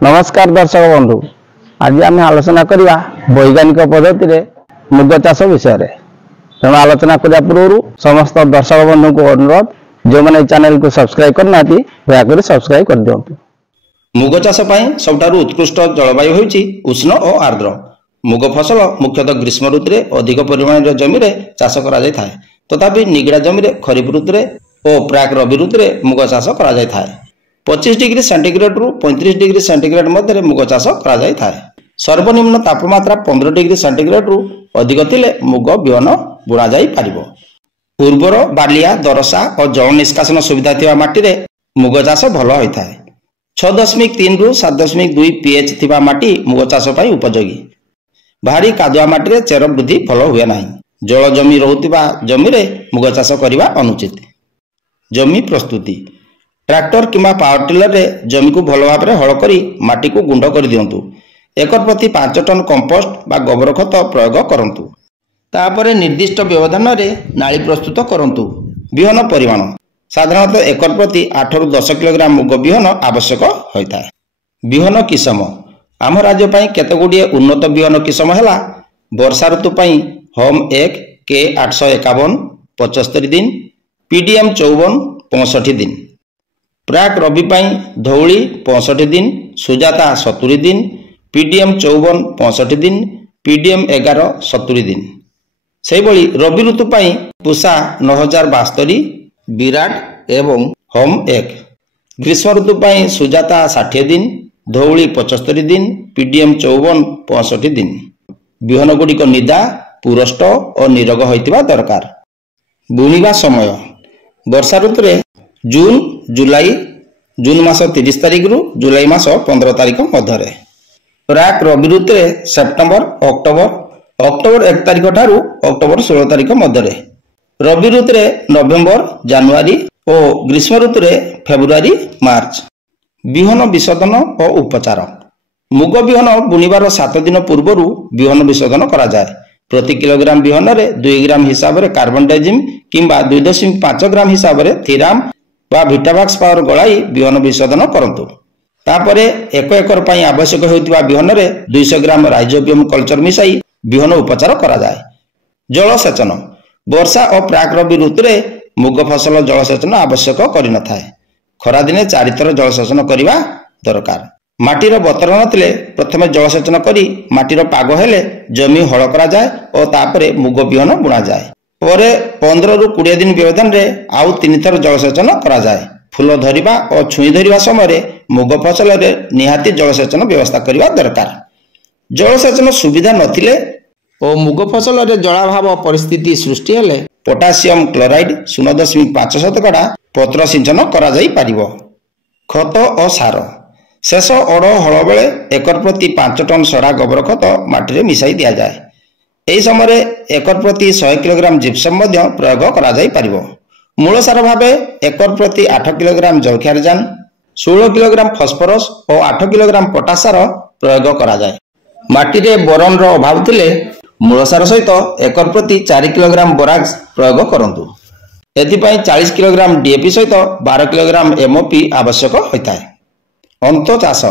नमस्कार दर्शक बंधु, आज आम आलोचना करवा वैज्ञानिक पद्धति मुग चाष विषय में। तेणु आलोचना करने पूर्व समस्त दर्शक बंधु को अनुरोध, जो मैंने चैनल को सब्सक्राइब करना दयाकोरी सब्सक्राइब कर दिंतु। मुग चाष सबुठ उत्कृष्ट जलवायु होउछि उष्ण और आर्द्र। मुग फसल मुख्यतः ग्रीष्म ऋतु में अधिक परिमाण जमी में चाष करा जाय थाए। तथापि निगड़ा जमी में खरीफ ऋतु और प्राक रबी ऋतु में मुग चाष करा जाय थाए। 25 डिग्री सेंटीग्रेड रु 35 डिग्री सेंटीग्रेड मध्य मुग चाष करा जाय थाए। सर्वनिम्न तापमात्रा 15 डिग्री सेंटीग्रेड रु अधिक थिले मुग बिहन बुणा जाय पारिबो। उर्वर बालिया दरसा और जल निष्कासन सुविधा थिबा माटी रे मुग चाष भल होय थाए। 6.3 रु 7.2 पीएच थिबा माटी मुग चाष पई उपयोगी। भारी कादुआ माटी रे चेर वृद्धि भल हुए नाही। जल जमी रहुतिबा जमी रे मुग चाष करिबा अनुचित। जमी प्रस्तुति ट्रैक्टर किंवा पावर टिलर रे जमी को भल भाव हल करी माटी को गुंड कर दियंतु। एकर प्रति 5 टन कंपोस्ट बा गोबर खत प्रयोग करंतु। तापरे निर्दिष्ट व्यवधान रे नाली प्रस्तुत करंतु। बिहन परिमाण साधारणतः एकर प्रति 8 रु 10 किलोग्राम मुग बिहन आवश्यक होइता। बिहन किसम आम राज्य पई केते गुडिये उन्नत बिहन किसम हैला। वर्षा ऋतु पई होम 1 के 851 75 दिन, पीडीएम 54 65 दिन। प्राक रबी पई धौली 65 दिन, सुजाता 70 दिन, पीडीएम 54 65 दिन, पीडीएम 11 70 दिन। सेही भली रबी ऋतु पई पुषा 9072, विराट एवं होम 1। ग्रीष्म ऋतु पई सुजाता 60 दिन, धौली 75 दिन, पीडीएम 54 65 दिन। बिहन गुड़िक निदा पुरस्ट और निरोग होइतिबा दरकार। बुणिबा समय वर्षा ऋतु रे जून मास 30 तारिख रु जुलाई मास 15 तारिख मध्य। प्राक रबी ऋतु रे सेप्टेम्बर अक्टोबर 1 तारिख ठारू अक्टोबर 16 तारिख मध्य। रबी ऋतु रे नवेम्बर जानुआरी और ग्रीष्म ऋतु रे फेब्रुआरी मार्च। बिहन विशोधन और उपचार मुग बिहन बुणिबार 7 दिन पूर्व बिहन विशोधन करा जाए। प्रति किलोग्राम बिहन रे 2 ग्राम हिसाब रे कार्बनडाइजिम किंबा 2.5 ग्राम हिसाब रे थीराम बा विटावाक्स पावर गलाई बिहन विशोधन करंतु। तापरे 1 एकर पई आवश्यक होइतिबा बिहन रे 200 ग्राम राइजोबियम कल्चर मिसाई बिहन उपचार करा जाए। जलसेचन वर्षा और प्राक रबी ऋतु रे मुग फसल जलसेचन आवश्यक करि न थाए। खरा दिने 4 थर जलसेचन करिवा दरकार। माटीर बतर नथिले प्रथमे जलसेचन करी माटीर पाग हेले जमी हल करा जाए और तापरे मुग बिहन बुणा जाए। परे 15 रु 20 दिन व्यवधान रे आउ 3 थर जलसेचन करा जाए। फूल धरिबा और छुई धरिबा समय रे मुग फसल रे निहाती जलसेचन व्यवस्था करिवा दरकार। जलसेचन सुविधा नथिले और मुग फसल रे जलाभाव परिस्थिति सृष्टि हेले पोटासियम क्लोराइड 0.5% पत्र सिंचन करा जाई पारिबो। खत और सार शेष अड़ हल बेले एकर प्रति 5 टन सड़ा गोबर खत माटी रे मिसाई दिया जाए। एही समय एकर प्रति 100 किलोग्राम जिप्सम मध्य प्रयोग करा जाई पारिबो। मूल सार भावे एकर प्रति 8 किलोग्राम जलख्यारजान, 16 किलोग्राम फॉस्फोरस और 8 किलोग्राम पोटाश सार प्रयोग करा जाए। माटी रे बोरन रो अभाव थिले मूल सार सहित एकर प्रति 4 किलोग्राम बोराक्स प्रयोग करंतु। एथिपाई 40 किलोग्राम डीएपी सहित 12 किलोग्राम एमओपी आवश्यक होइताए। अंत चाष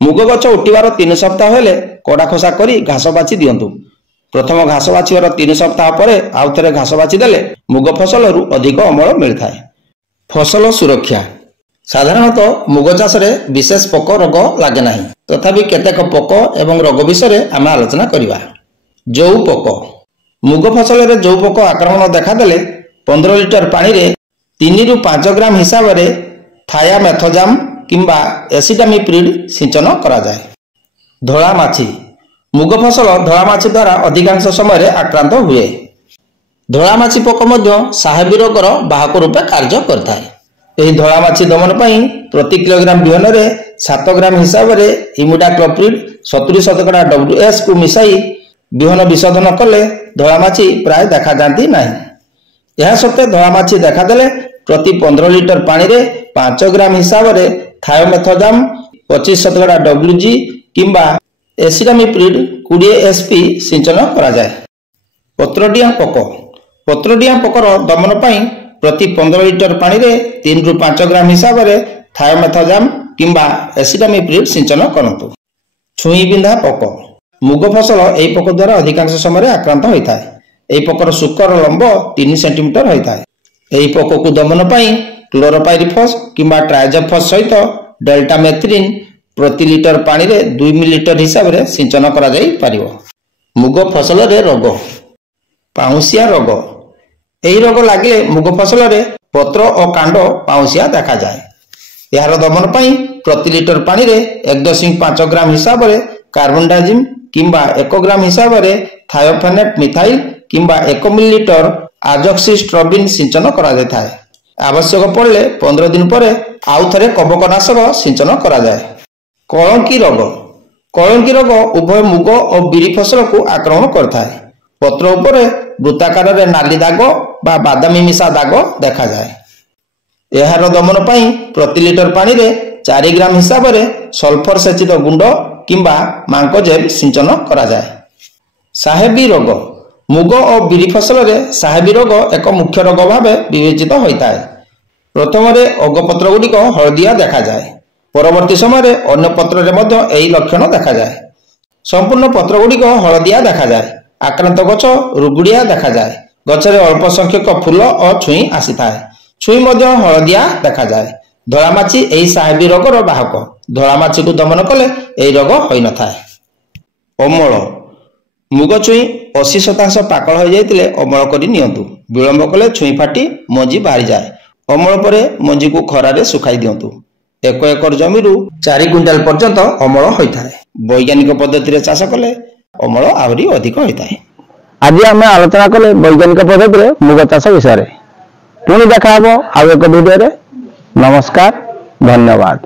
मुग गछ उठिबार 3 सप्ताह हेले कड़ा खोसा करी घास बाछि दियंतु। प्रथम घास बाछिबार 3 सप्ताह परे आउ थरे घास बाछि देले मुग फसल रु अधिक अमल मिलथाए। फसल सुरक्षा साधारणतः मुग चाष रे विशेष पोक रोग लागे नाही। तथापि केतेक पोक एवं रोग विषय आम आलोचना करिवा। जौ पोक मुग फसल रे जौ पोक आक्रमण देखा देले 15 लिटर पानी रे 3 रु 5 ग्राम हिसाब रे थायामेथोजाम किंबा एसिटामिप्रिड सिंचन करा जाए। धोला माछी मुग फसल धोला माछी द्वारा अधिकांश समय आक्रांत हुए। धोला माछी पोक मध्य साहेबी रोगर बाहक रूपे कार्य करता है। एही धोला माछी दमन पई प्रति किलोग्राम बिहन रे 7 ग्राम हिसाब रे इमिडाक्लोप्रिड 70% WS को मिसाई बिहन विशोधन कले धोला माछी प्राय देखा जाती नहीं। यह सत्ते धोला माछी देखा देले प्रति 15 लिटर पानी रे 5 ग्राम हिसाब रे थायोमेथोजाम 25% WG किंबा एसिटामिप्रिड 20 SP सिंचन करा जाए। पत्रडिया पोकर दमन पई प्रति 15 लिटर पानी रे 3 रु 5 ग्राम हिसाब रे ଥାୟୋମେଥୋଜାମ୍ କିମ୍ବା ଏସିଟାମିପ୍ରିଡ୍ ସିଞ୍ଚନ କରନ୍ତୁ। ଛୁଇଁ ବିନ୍ଧା ପୋକ। ମୁଗ ଫସଲ ଏହି ପୋକ ଦ୍ୱାରା ଅଧିକାଂଶ ସମୟରେ ଆକ୍ରାନ୍ତ ହୋଇଥାଏ। ଏହି ପୋକର ଶୁକର ଲମ୍ବ 3 ସେଣ୍ଟିମିଟର ହୋଇଥାଏ। ଏହି ପୋକକୁ ଦମନ ପାଇଁ କ୍ଲୋରୋପାଇରିଫସ୍ କିମ୍ବା ଟ୍ରାଇଜୋଫସ୍ ସହିତ ଡେଲ୍ଟାମେଥ୍ରିନ୍ ପ୍ରତି ଲିଟର ପାଣିରେ 2 ମିଲିଲିଟର ହିସାବରେ ସିଞ୍ଚନ କରାଯାଇପାରିବ। ମୁଗ ଫସଲରେ ରୋଗ। ପାଉଁଶିଆ ରୋଗ। ଏହି ରୋଗ ଲାଗିଲେ ମୁଗ ଫସଲରେ ପତ୍ର ଓ କାଣ୍ଡ ପାଉଁଶିଆ ଦେଖାଯାଏ। ଏହାର ଦମନ ପାଇଁ ପ୍ରତି ଲିଟର ପାଣିରେ 1.5 ଗ୍ରାମ ହିସାବରେ କାର୍ବେଣ୍ଡାଜିମ୍ କିମ୍ବା 1 ଗ୍ରାମ ହିସାବରେ ଥାୟୋଫେନେଟ୍ ମିଥାଇଲ୍ କିମ୍ବା 1 ମିଲିଲିଟର ଆଜୋକ୍ସିଷ୍ଟ୍ରୋବିନ୍ ସିଞ୍ଚନ କରାଯାଇଥାଏ। ଆବଶ୍ୟକ ପଡ଼ିଲେ 15 ଦିନ ପରେ ଆଉ ଥରେ କବକନାଶକ ସିଞ୍ଚନ କରାଯାଏ। କଳଙ୍କି ରୋଗ। କଳଙ୍କି ରୋଗ ଉଭୟ ମୁଗ ଓ ବିରି ଫସଲକୁ ଆକ୍ରମଣ କରିଥାଏ। ପତ୍ର ଉପରେ ବୃତ୍ତାକାରରେ ନାଲି ଦାଗ ବା ବାଦାମୀ ମିଶା ଦାଗ ଦେଖାଯାଏ। ଏହାର ଦମନ ପାଇଁ ପ୍ରତି ଲିଟର ପାଣିରେ 4 ଗ୍ରାମ ହିସାବରେ ସଲଫର ସେଚିତ ଗୁଣ୍ଡ କିମ୍ବା ମାଙ୍କୋଜେବ୍ ସିଞ୍ଚନ କରାଯାଏ। ସାହେବୀ ରୋଗ। ମୁଗ ଓ ବିରି ଫସଲରେ ସାହେବୀ ରୋଗ ଏକ ମୁଖ୍ୟ ରୋଗ ଭାବେ ବିବେଚିତ ହୋଇଥାଏ। ପ୍ରଥମରେ ଅଗପତ୍ର ଗୁଡ଼ିକ ହଳଦିଆ ଦେଖାଯାଏ। ପରବର୍ତ୍ତୀ ସମୟରେ ଅନ୍ୟ ପତ୍ରରେ ମଧ୍ୟ ଏହି ଲକ୍ଷଣ ଦେଖାଯାଏ। ସମ୍ପୂର୍ଣ୍ଣ ପତ୍ର ଗୁଡ଼ିକ ହଳଦିଆ ଦେଖାଯାଏ। ଆକ୍ରାନ୍ତ ଗଛ ରୁଗୁଡିଆ ଦେଖାଯାଏ। ଗଛରେ ଅଳ୍ପ ସଂଖ୍ୟକ ଫୁଲ ଓ ଛୁଇଁ ଆସିଥାଏ। ଛୁଇଁ ମଧ୍ୟ ହଳଦିଆ ଦେଖାଯାଏ। ଧଳାମାଛି ଏହି ସାହେବୀ ରୋଗର ବାହକ। ଧଳାମାଛିକୁ ଦମନ କଲେ ଏହି ରୋଗ ହୋଇନଥାଏ। ଅମଳ। ମୁଗ ଛୁଇଁ 80% ପାକଳ ହୋଇଯାଇଥିଲେ ଅମଳ କରି ନିଅନ୍ତୁ। ବିଳମ୍ବ କଲେ ଛୁଇଁ ଫାଟି ମଞ୍ଜି ବାହାରିଯାଏ। ଅମଳ ପରେ ମଞ୍ଜିକୁ ଖରାରେ ଶୁଖାଇ ଦିଅନ୍ତୁ। 1 ଏକର ଜମିରୁ 4 କୁଇଣ୍ଟାଲ ପର୍ଯ୍ୟନ୍ତ ଅମଳ ହୋଇଥାଏ। ବୈଜ୍ଞାନିକ ପଦ୍ଧତିରେ ଚାଷ କଲେ ଅମଳ ଆହୁରି ଅଧିକ ହୋଇଥାଏ। ଆଜି ଆମେ ଆଲୋଚନା କଲେ ବୈଜ୍ଞାନିକ ପଦ୍ଧତିରେ ମୁଗ ଚାଷ ବିଷୟରେ। ପୁଣି ଦେଖା ହେବ ଆଉ ଏକ ଭିଡ଼ିଓରେ। ନମସ୍କାର, ଧନ୍ୟବାଦ।